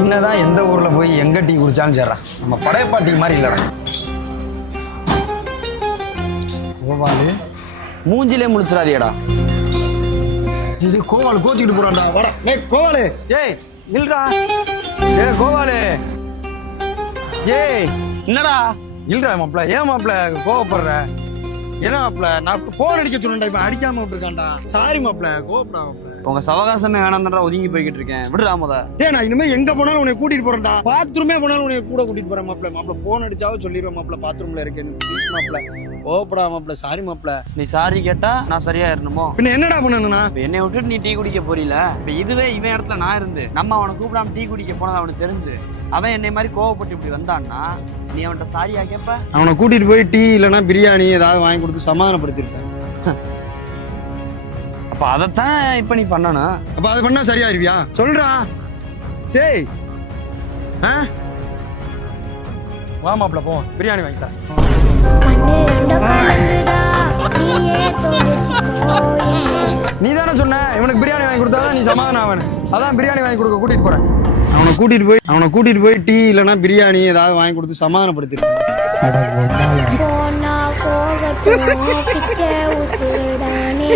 என்னதான் எந்த ஊர்ல போய் எங்க டீ குடிச்சாலும் சரிடா, நம்ம படையப்பா டீ மாதிரி இல்லடா. கோபாலு மூஞ்சிலே முடிச்சிடாதியடா. இது கோபாலு கோச்சிக்கிட்டு போறான்டா. வாடா ஏய் கோபாலு, ஏய் இல்லடா, ஏய் கோபாலு, ஏய் என்னடா இல்லடா மாப்ள, ஏன் மாப்ள கோவப்படுற? என்ன மாப்ள, நான் போன் அடிக்க சொன்னேன்டா, இப்ப அடிக்காம விட்டுருக்கான்டா. சாரி மாப்ள, கோவப்படா மாப்ள. உங்க சவகாசமே வேணாம்ன்றா ஒதுங்கி போய்கிட்டு இருக்கேன். விடுறா முத. ஏய் நான் இனிமே எங்க போனாலும் உன்னை கூட்டிட்டு போறேன்டா. பாத்ரூமே போனாலும் உன்னை கூட கூட்டிட்டு போறேன் மாப்ள. மாப்ள போன் அடிச்சாவும் சொல்லிடுவேன் மாப்ள, பாத்ரூம்ல இருக்கேன்னு. ப்ளீஸ் மாப்ள, கோவப்படா மாப்ள, சாரி மாப்ள. நீ சாரி கேட்டா நான் சரியா இருந்தமோ? பின்ன என்னடா பண்ணணும்னா? என்னை விட்டுட்டு நீ டீ குடிக்க போறீல, இப்ப இதுவே இவன் இடத்துல நான் இருந்து நம்ம அவனை கூப்பிடாம டீ குடிக்க போனது அவனுக்கு தெரிஞ்சு அவன் என்னை மாதிரி கோவப்பட்டு இப்படி வந்தான்னா நீ அவன்கிட்ட சாரியா கேப்ப? அவனை கூட்டிட்டு போய் டீ இல்லைன்னா பிரியாணி ஏதாவது வாங்கி கொடுத்து சமாதானப்படுத்திருப்பேன். அப்ப அதைத்தான் இப்ப நீ பண்ணணும். அப்ப அதை பண்ணா சரியா இருவியா? சொல்றா. டேய் வா மாப்ள, போ பிரியாணி வாங்கி தரேன். நீ தானே சொன்ன இவனுக்கு பிரியாணி வாங்கி கொடுத்தாதான் நீ சமாதானம் ஆவனு. அதான் பிரியாணி வாங்கி கொடுக்க கூட்டிட்டு போறேன். அவனை கூட்டிட்டு போய் டீ இல்லைன்னா பிரியாணி ஏதாவது வாங்கி கொடுத்து சமாதானப்படுத்திருக்கேன். போகட்டும் பிச்சை உசுதானே